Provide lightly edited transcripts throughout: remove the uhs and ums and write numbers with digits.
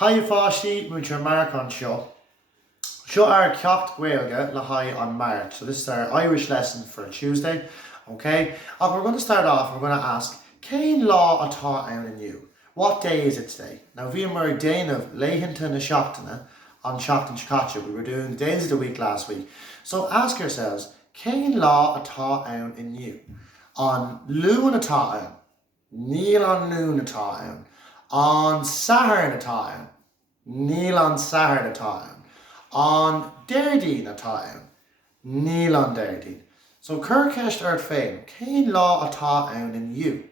Hi Fáistí, muintir Mark an seo. Seo our ceacht Gaeilge le haghaidh on March. So this is our Irish lesson for Tuesday. Okay? And we're going to start off, we're going to ask, Céin lá atá ann inniu? What day is it today? Now, bhí mar déanamh léitheanta na seachtaine on Seachtain Chicatcha. We were doing the days of the week last week. So ask yourselves, Céin lá atá ann inniu? On luan atá ann, níl an noon atá ann. On Saturn atá ann, níl an Saturn atá ann. On Deirdín atá ann, níl an Deirdín. So cur ceist ort féin, céin lá atá ann inniu?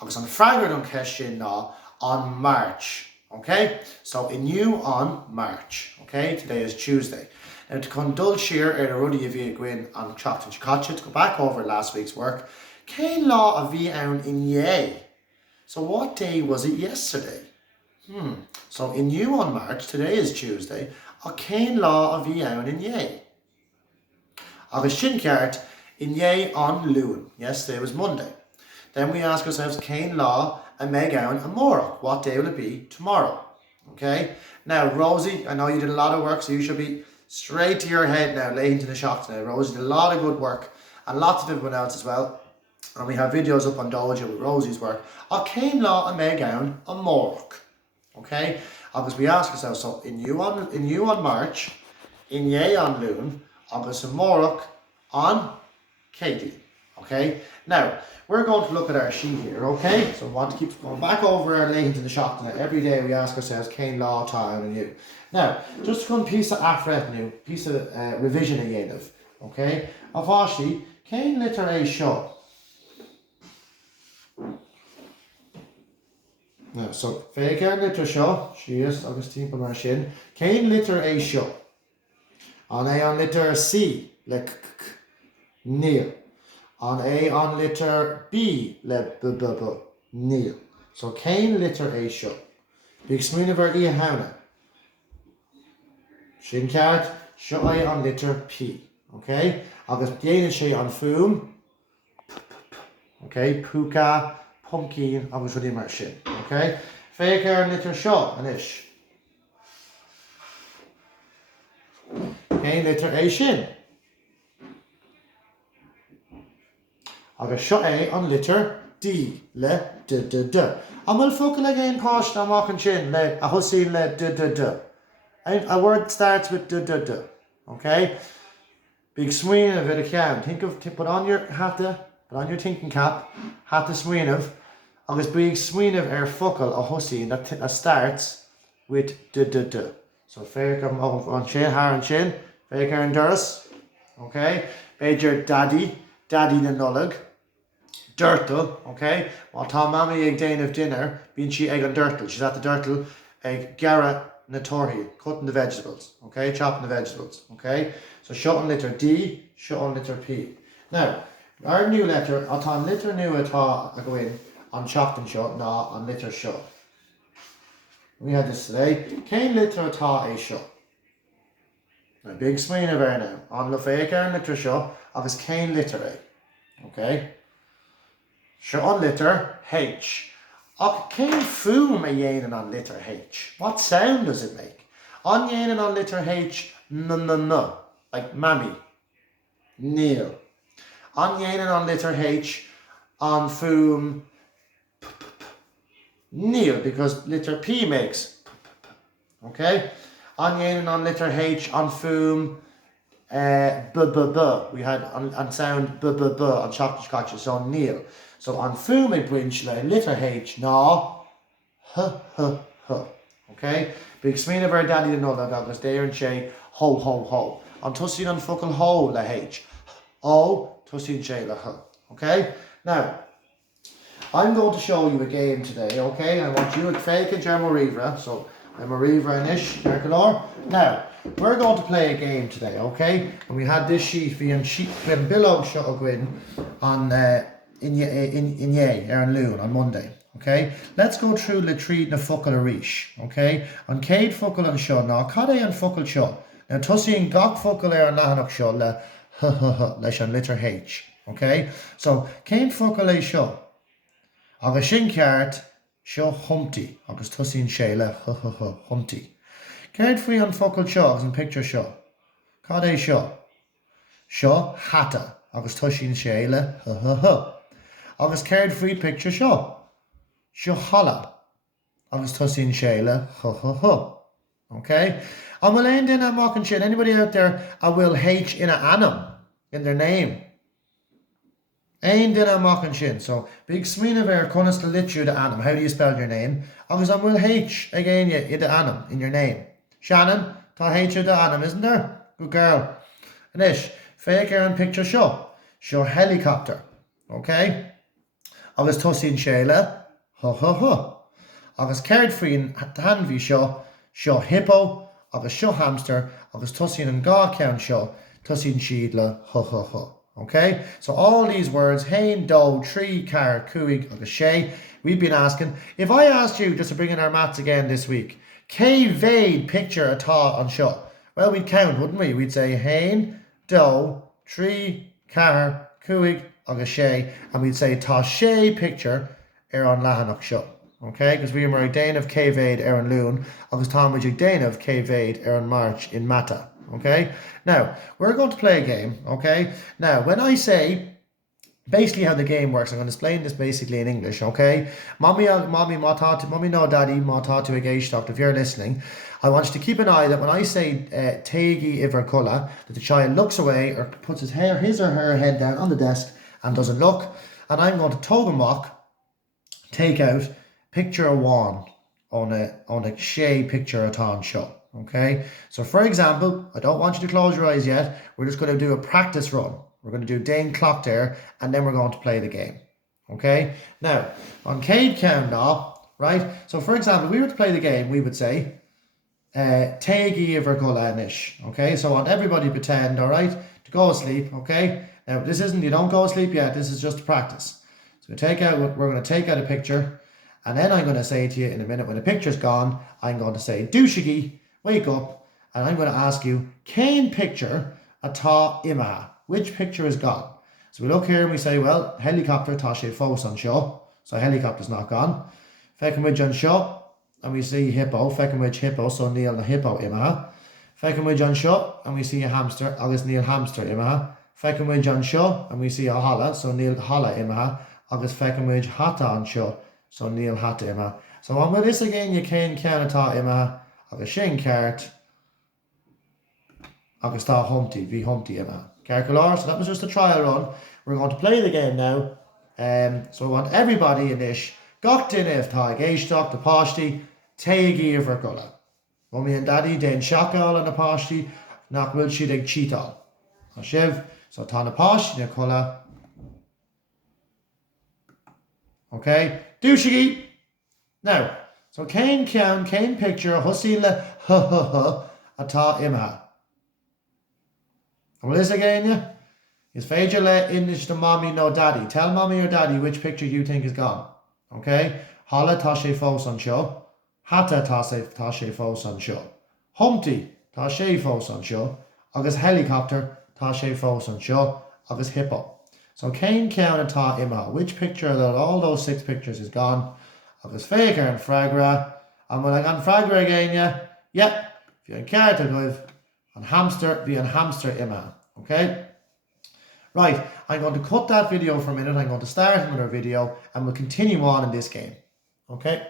Agus an freagard an ceist sin ná on March. Okay? So inniu on March. Okay? Today is Tuesday. Now to chun dul siar ar a rudí a bhí a gcuin an Seachtain Chicatcha, to go back over last week's work, céin lá a bhí ann inné? So what day was it yesterday? So inniu on March, today is Tuesday, a céin lá a bhí ann inné? Agus sin ceart, inné on luan. Yesterday was Monday. Then we ask ourselves, céin lá a mbeidh ann amórach? What day will it be tomorrow? Okay? Now, Rosie, I know you did a lot of work, so you should be straight to your head now, laying to the shock now. Rosie did a lot of good work, and lots of everyone else as well. And we have videos up on Gaeilge with Rosie's work. A céin lá a mbeidh ann amórach. Okay? Agus we ask ourselves, so inniu on March, inné on luan, agus amórach on Katie. Okay? Now, we're going to look at our sheet here, okay? So we want to keep going back over our lane to the shop tonight. Every day we ask ourselves, céin lá atá ann inniu? Now, just one piece of afret new, piece of revision again of, okay? A Fáistí, céin litir é seo? Now, so, féicear litir seo, síos agus timpeall mar sin, céin litir é seo? An é an litir C, le níl. An é an litir B, le b, níl. So, céin litir é seo? Bhíodh smaoineamh ar í a hauna. Sin ceart, seo é an litir P. Okay? Agus déanann sé an fuam. Okay? Puka, pumpkin, agus rudí mar sin. Okay? Féicear an litir seo anois. Céin litir é sin? Agus seo é an litir D, le d. An bhfuil focail le géin páist amach an sin le a thosaigh le d. A word starts with d. Okay? Big smaoineamh at a ceann. Put on your hatta, put on your thinking cap, hatta smaoineamh, agus big smaoineamh ar focail a thosaigh that starts with d. So féicear an sin, haar an sin, féicear an doras. Okay? Beidir daddy na nullag. Dirtle, okay? While tá mammy ag déanamh dinner, bíonn she ag an dirtle. She's at the dirtle ag gara na torthaí, cutting the vegetables, okay? Chopping the vegetables, okay? So seo an litir D, seo an litir P. Now, our new letter, atá an litir nu atá a go in an seachtain seo ná an litir seo. We had this today. Céin litir atá é seo? Now, big smaoineamh ar now. An le féicear an litir seo, agus céin litir é. Okay? Seo an litir H. Ach, céin fuam a dhéanann an litir H? What sound does it make? An dhéanann an litir H, n, like mammy, níl. An dhéanann an litir H, an fuam, níl, because litir P makes okay? An dhéanann an litir H, an fuam, b. We had an sound b, an Seachtain Chicatcha, so níl. So an fuam ag brinch le litir H ná h. Okay? Big smaoineamh ar daddy na nullag agus déireann sé ho. An tosaigh an focail ho le H. O, tosaigh sé le h. Okay? Now, I'm going to show you a game today, okay? I want you to fake and Marivra. So I'm Marivra and Ish, Now, we're going to play a game today, okay? And we had this sheet, we had Bilog shot a gwyn on Inné ar an luan on Monday, okay? Let's go through le tríd na focail a ríis, okay? An céad focail an seo ná, cad é an focail seo? Now tosaigh gach focail ar an leathanach seo le leis an litir H, okay? So, céim focail é seo? Agus sin ceart, seo Humpty, agus tosín Sheila, Humpty. Céird faoi an focail seo agus an picture seo. Cad é seo? Seo Hatta, agus tosín Sheila, Agus céird faoi picture seo. Seo Hala, agus tosín Sheila, Okay? And we'll end in a mock and shit. Anybody out there a will H in a anam in their name? Ein din a mock and shin. So big smeen of air conas to lit you the anam. How do you spell your name? Agus am will H again you in the anam in your name. Shannon, ta H you the anam, isn't there? Good girl. And ish, fake air and picture show. Show helicopter. Okay? Agus tosin Sheila. Agus carried free in hand vi show hippo. Agus show hamster. Agus tosin and ga count show. Tosin sheedla. Okay, so all these words, hain, do, tree, car, cuig, agus shay, we've been asking. If I asked you, just to bring in our maths again this week, K-vade picture atá on show. Well, we'd count, wouldn't we? We'd say hain, do, tree, car, cuig, agus shay, and we'd say tá shay picture on lahanach show. Okay, because we were Dane of K-vade on loon, agus Tom was Dane of K-vade on march in mata. Okay, now we're going to play a game. Okay, now when I say basically how the game works, I'm going to explain this basically in English. Okay, mommy, no daddy, matatu a Gaeilge. If you're listening, I want you to keep an eye that when I say teigi iver kula, that the child looks away or puts his or her head down on the desk and doesn't look, and I'm going to togamach take out picture one on a shay picture atá show. Okay, so for example, I don't want you to close your eyes yet. We're just going to do a practice run. We're going to do Dane clock there, and then we're going to play the game. Okay, now on Cade count now, right? So for example, we were to play the game, we would say Teigi Evergulanish. Okay, so I want everybody pretend, all right, to go asleep. Okay, now this isn't, you don't go asleep yet, this is just practice. So we're going to take out a picture, and then I'm going to say to you in a minute when the picture's gone, I'm going to say douchigi. Wake up, and I'm going to ask you, Cain picture atá imaha. Which picture is gone? So we look here and we say, well, helicopter tá sé fós an show. So helicopter's not gone. Fecin muid an show, and we see hippo. Fecin muid hippo, so níl na hippo imaha. Fecin muid an show, and we see a hamster, agus níl hamster imaha. Fecin muid an show, and we see a holla, so níl holla imaha. Agus fecin muid hata an show, so níl hata imaha. So on with this again, you Cain ceann atá imaha. Agus sin ceart agus tá Humpty, bhí Humpty ima. Ceart so that was just a trial run. We're going to play the game now. So I want everybody in this gach duine if tá Gaeilge the páistí teigi a bhar Mummy and Daddy den seacail an na páistí nach bhfuil siad ag títal. Tá sibh, so tá na páistí na colla. Okay, douchigi. Now, so Cain picture husile atá imaha. Well, this again, yeah? Is féidir le English to mommy no daddy. Tell mommy or daddy which picture you think is gone. Okay? Hala tá sé fós an seo. Hata tá sé fós an seo. Humpty tá sé fós an seo. Agus helicopter tá sé fós an seo. Agus hippo. So Cain ceann atá imaha. Which picture out of all those 6 pictures is gone? Agus féidir an fragra. And when I can fragra again, yeah? Yep. If you're in carta live, an hamster, be an hamster ima. Okay? Right, I'm going to cut that video for a minute. I'm going to start another video and we'll continue on in this game. Okay?